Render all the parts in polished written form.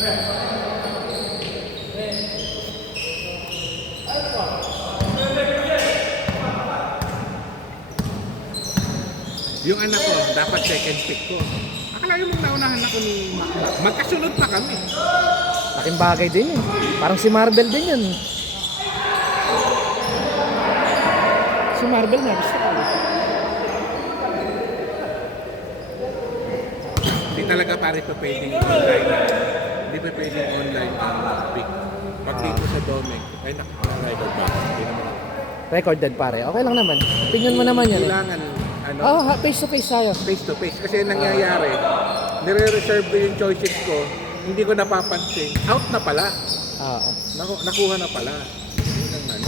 Yung anak ko, dapat second pick ko. Akala mong naunahan ako ni Macmac. Magkasunod pa kami. Laking bagay din yun. Parang si Marvel din yun. Si Marvel na gusto ko. Hindi talaga pare pa pwedeng online. Hindi pa pwedeng online ang pick. Pag dito sa Domec, ay naka-record ba? Hindi naman. Recorded pare. Okay lang naman. Opinion mo naman yan. Kailangan, ano, Oh, face to face tayo. face to face. Kasi nangyayari, nire-reserve ko yung choices ko, hindi ko napapansin. Out na pala. Oo. Nakuha na pala. Yun ang ano.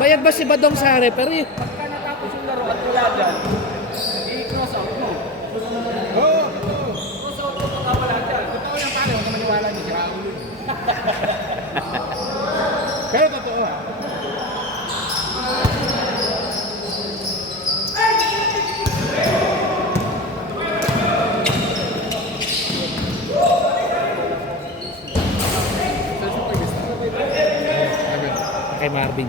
Bayad ba si Badong sa referee? Pagka natapos yung laro at wala dyan, i-cross out mo. Oo! Cross out mo pagka wala dyan. Totoo yan pare, huwag ka maniwala niya. Sira ulo niya. Pero totoo ha. Kay Marvin.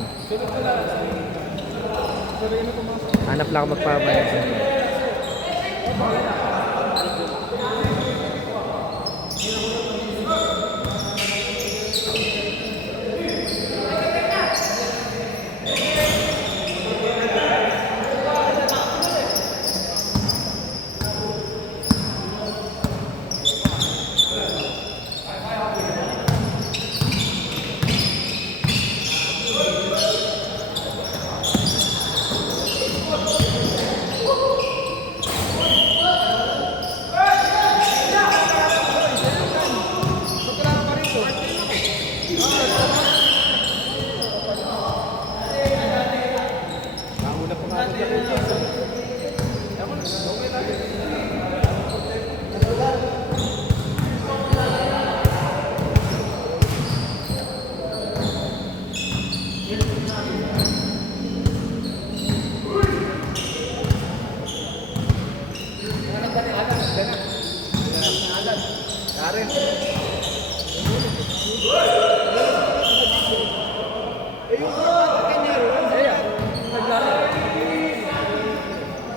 Hanap lang ako magpapalit.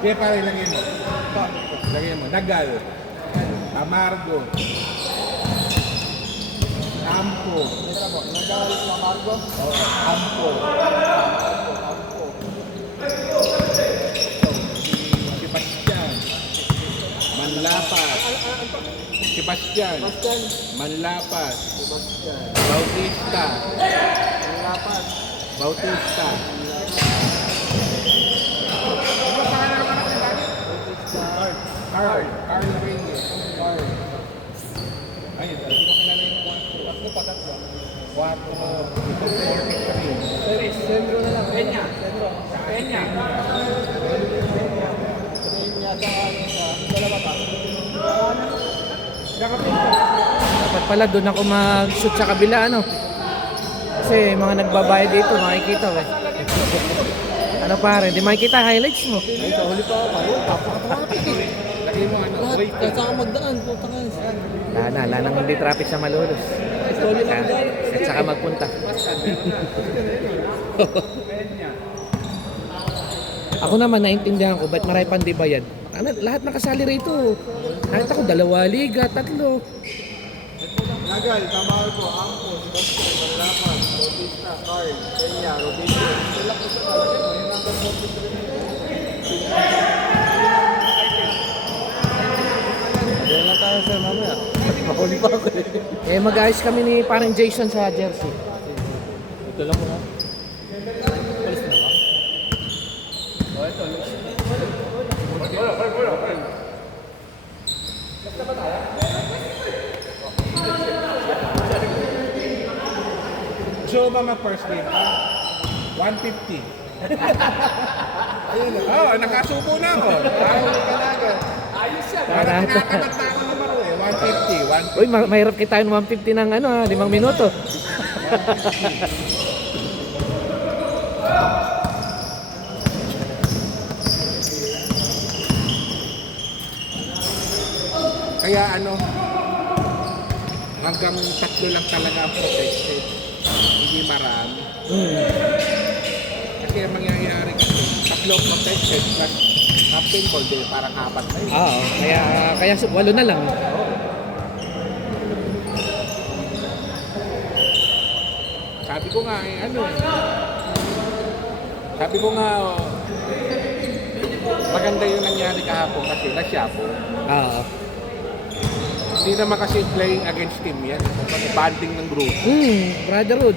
Kaya pare, lagyan mo. Lagyan mo. Dagal. Amargo. Ampo. Nagal, Mamargo. Ampo. Sebastian. Manlapas. Sebastian. Manlapas. Bautista. Bautista. Carl Reyes. Ayun, hindi ko kilala yung 4. Sendro na lang. Peña. Peña. Dapat pala doon ako mag-shoot sa kabila, ano? Kasi mga nagbabayad dito, makikita eh. Ano pare, di makikita highlights mo. Ay, huli pa ako. Papakatawatik eh. Lagyan mo ano, Lahat, wait. kahit saan ka magdaan. Puta ka. Wala nang hindi traffic sa Malolos. Huli lang dyan. At saka magpunta. Ako naman, naintindihan ko, ba't marami pang di bayad? Ano, lahat nakasali rito. Kahit ako, 2 liga, 3. Nagal, Tamarco, Ampo, Sebastian, Manlapas, Bautista, Carl, Peña, Rodrigo. Sila ko sa talaga. May number 43. Diyan lang tayo sir, mamaya. Mahuli pa ako eh. Eh, mag-ayos kami ni parang Jason sa jersey. Ito lang muna. Palis na ba? Oh, ito. So, mga first game, 150. Oo, nakasubo na ako. Ayun ka na agad. Parang tinatamad na ako numero eh. 150, 150. Uy, mahirap kitain 150 ng ano, 5 minuto. Kaya ano, hanggang 3 lang talaga ang protected. Hindi marami. Kasi ang mangyayari kasi, 3 protected plus captain ball, di parang 4 na yun. Oo, kaya 8 na lang. Sabi ko nga eh, ano eh. Sabi ko nga, maganda yung nangyari kahapon kasi nasyapo. Oo. Hindi naman kasi playing against team yan. Kasi banding ng group. Brotherhood.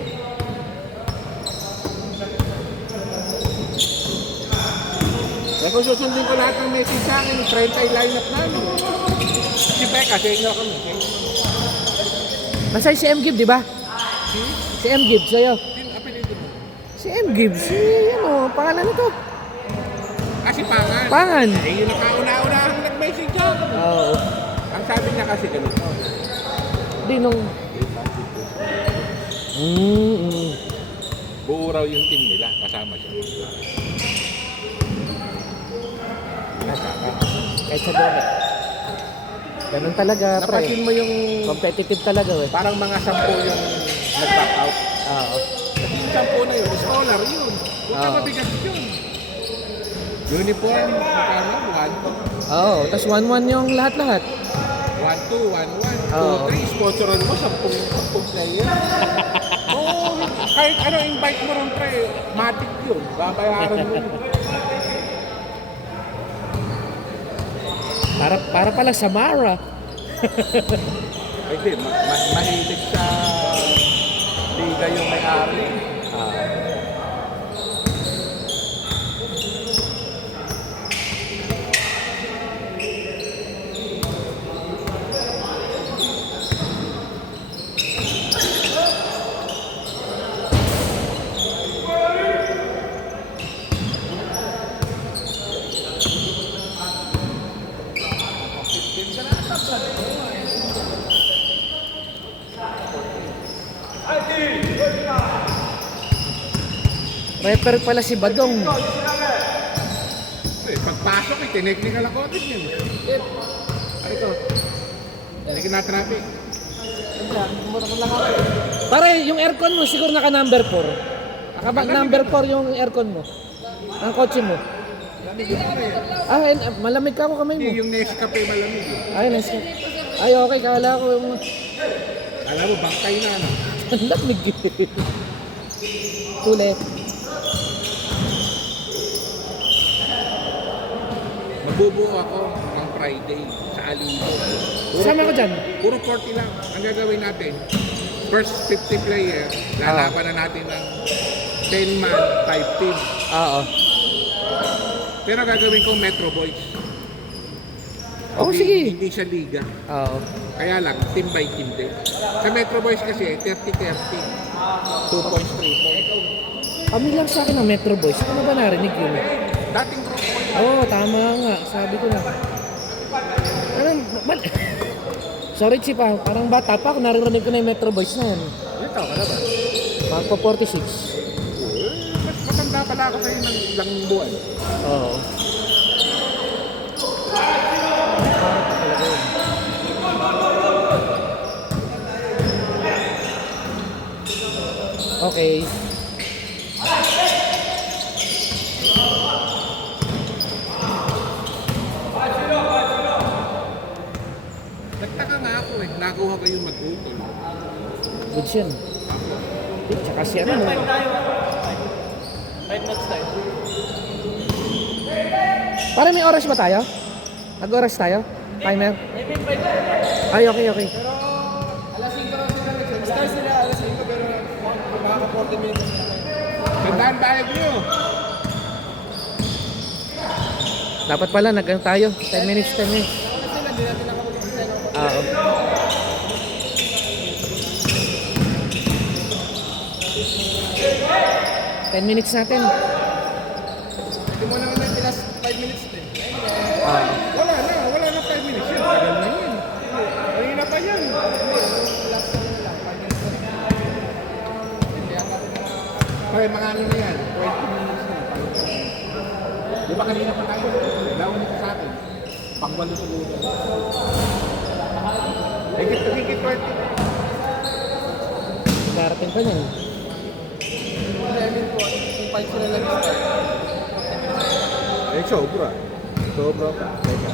Kaya kung susundin ko lahat ng message sa akin, 30 lineup namin. Si Pekka, sa inyo kami. Masay si M. Gibbs, di ba? Si M. Gibbs, sa'yo. Sino apelido mo? Si M. Gibbs, si ano, pangalan nito. Si Pangan. Pangan. Eh, yung nakauna-una ang nag-message siya. Oo. Ang sabi niya kasi ganito. Di nung... Buo raw yung team nila, kasama siya. Kahit sa dome. Ganun talaga, pre. Napasin mo yung Competitive talaga, eh. parang mga 10 yung nag-back out. Oo. Yung 10 na yun, scholar yun. Huwag ka Oo. mabigat yun. Uniform, magkano? 1-2. Oo, tapos 1-1 yung lahat-lahat. 1-2, 1-1, Oo. 2-3, sponsoran mo 10 player. Oo, kahit ano invite mo ron pre, matik yun, babayaran mo. Para pala sa Mara. Hindi, mahilig sa liga yung may-ari. Refer pala si Badong. Eh, pagpasok eh, tineknikal ako agad yun. Ano ito? Hindi ka na-traffic. Pare, yung aircon mo siguro naka number 4. Number 4 yung aircon mo. Ang kotse mo. Malamig ka mo kamay mo. Hindi, yung Nescafe malamig eh. Ay, nice. Ay, okay. Kala ko yung... Alam mo, bangkay na ano. Ang lamig. Tule. Magbubuo ako ng Friday sa Alibo. Sama ko dyan. Puro 40 lang. Ang gagawin natin, first 50 player, lalaban na natin ng 10 man, 5 team. Oo. Pero gagawin ko Metro Boys. Oo, Hindi- sige. Hindi siya liga. Oo. Kaya lang, team by team din. Sa Metro Boys kasi, 30-30. 2 points, 3 points. Kami lang sa akin ng Metro Boys. Ano ba narinig yun? Dating group point. Oo, tama nga. Sabi ko na. Ano, sorry, Chief, parang bata pa ako. Naririnig ko na yung Metro Boys na yan. Ilan taon ka na ba? Magpo 46. Mas matanda pala ako sa'yo ng ilang buwan. Oo. Okay. Nagtaka nga ako eh. Nakuha kayong mag-utol. Good yan. Tsaka si ano. Para may oras ba tayo? Nag-oras tayo? Timer? Ay, okay. Alas 5 raw sila nag-start sila, alas 5 pero baka 40 minutes na. Tandaan bayad nyo. Dapat pala, nag-ano tayo? 10 minutes. Alas sila, hindi natin nakapag-isip ng Oo. Ten minutes natin. Hindi mo naman 5 minutes din. Wala na 5 minutes yun. Tagal na yun. Kanina pa yan. Kaya mga ano na yan, 20 minutes na. Di ba kanina pa tayo? Lawan ito sa akin. Pangwalo sa luto. Higit 20. Darating pa niyan. Hindi, I mean po, kung 5 sila nag-start. Eh, sobra. Sobra pa. Teka.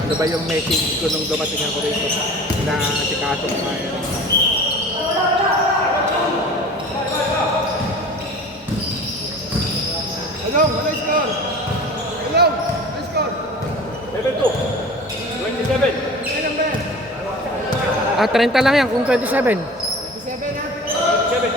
Ano ba yung message ko nung dumating ako rito? Na asikaso ko nga yan. Hello, ano score? Hello, ano score? 7-2. 27. Ilan ba yan? 30 lang yan kung 27. 27 ha? 7.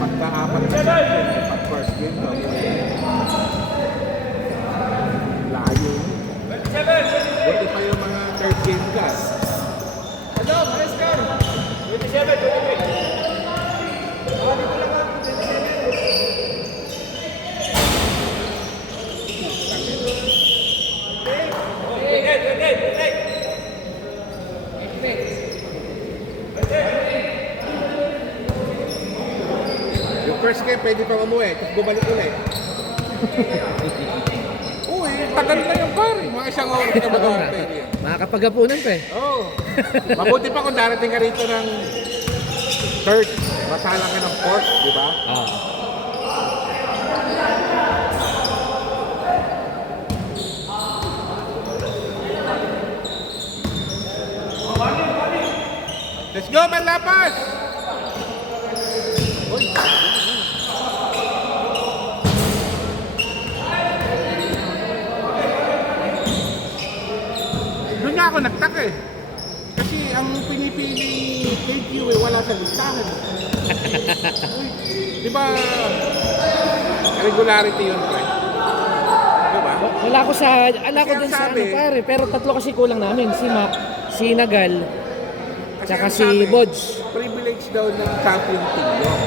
Pagka-apat na sa akin, pag first game na layo. Buti pa yung mga third game ka. Hello, ano score? 27, 28. Dito lang ako, 27. Yung first game, pwede pa umuwi. Tapos bumalik ulit. Uy, tagal na yung pare. Mga isang oras na mag-order. Makakapagapunan pa eh. Oo. Mabuti pa kung darating ka rito ng third. Masala ka ng fourth, di ba? Oo. Let's go, Manlapas! Doon nga ako nagtaka eh. Kasi ang pinipili KQ eh, wala sa listahan. Uy, di ba regularity yun pre? Di ba? Wala ko Kasi dun ang sa sabi- ano pare, pero tatlo kasi kulang namin. Si Mac, si Nagal, Kasi tsaka ang si sabi, Bodge. privilege daw ng champion team yun.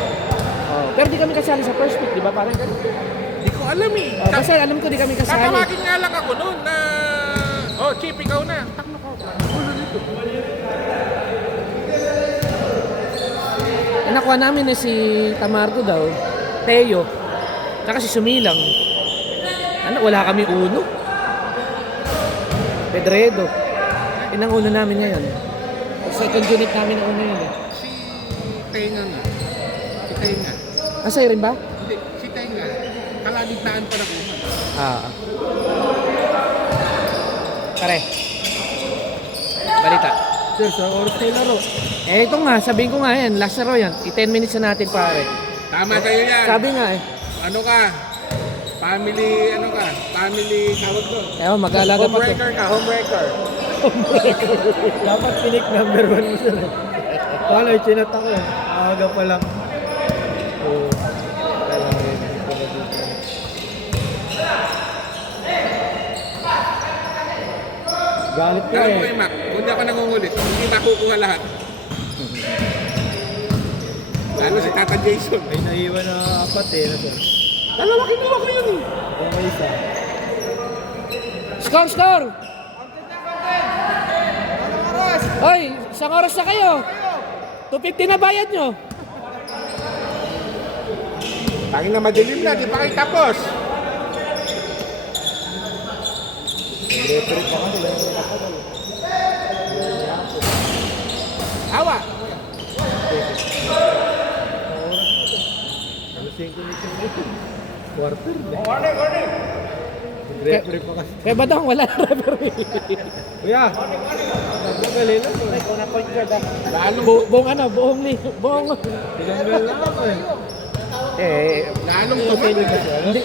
Pero di kami kasali sa first pick, di ba? Parang ganun. Di ko alam eh. Basta alam ko di kami kasali. Tatawagin nga lang ako noon na, oh Chip, ikaw na. Takno ko. Ulo dito. Ang nakuha namin eh si Tamargo daw, Teo, tsaka si Sumilang. Ano, wala kami uno. Pedredo. Yun ang uno namin ngayon. Second unit namin ang uno yun eh. Si Tenga nga. Si Tenga. Sa'yo rin ba? Hindi, si Tenga. Kalagitnaan pa na kuha. Pare. Balita. Sir, sa oras tayo laro. Ito nga, sabihin ko nga yan, last na raw yan. 10 minutes na natin pare. Tama kayo yan. Sabi nga eh. Ano ka? Family, ano ka? Family, tawag ko. Ewan, mag-aalaga pa to. Homebreaker ka, homebreaker. Dapat pinik number 1 mo sir. Wala, chinat ako eh. Aga pa lang. Oo. Galit ka Gawin ko eh. yung Mac. Kung di ako nangungulit, hindi makukuha lahat. Lalo si Tata Jason. May naiwan na apat eh. No, sir? Dalawa kinuha ko yun eh. Kung may isa. Score, score! Hoy, isang oras na kayo. 250 na bayad nyo. Tangin na madilim na, di pa kayo tapos. Referee pa kasi. Awa. Ano 5 minutes yung quarter. Warning! Referee pa kasi. Kaya ba daw wala na referee? Kuya! Nagpagali lang. Ikaw na point guard ah. Lalong, Buong Tinanggal lang ako eh. lalong tumagal.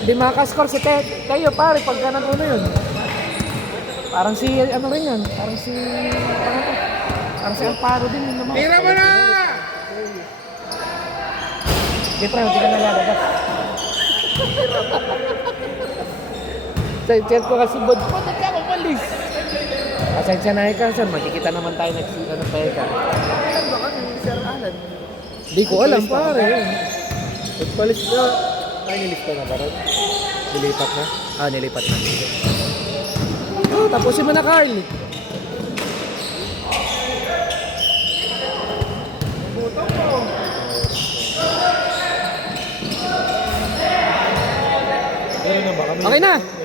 Di makascore si Teo pare pagka nag-uno yun. Parang si ano rin yan, parang si Amparo din yun naman. Tira mo na! Kita, hindi ka nalalabas. Chat ko kasi bod, bakit ka umalis? Pasensya na ikaw, sir. Magkikita naman tayo next week. Ano tayo ka? Alam ba kasi Sir Alan? Hindi ko alam, pare. Nagpalis na. Ay, nilista na ba rin? Nilipat na? Ah, nilipat na. Oh, tapusin mo na, Carl. Puto mo. Meron na ba kami? Okay na.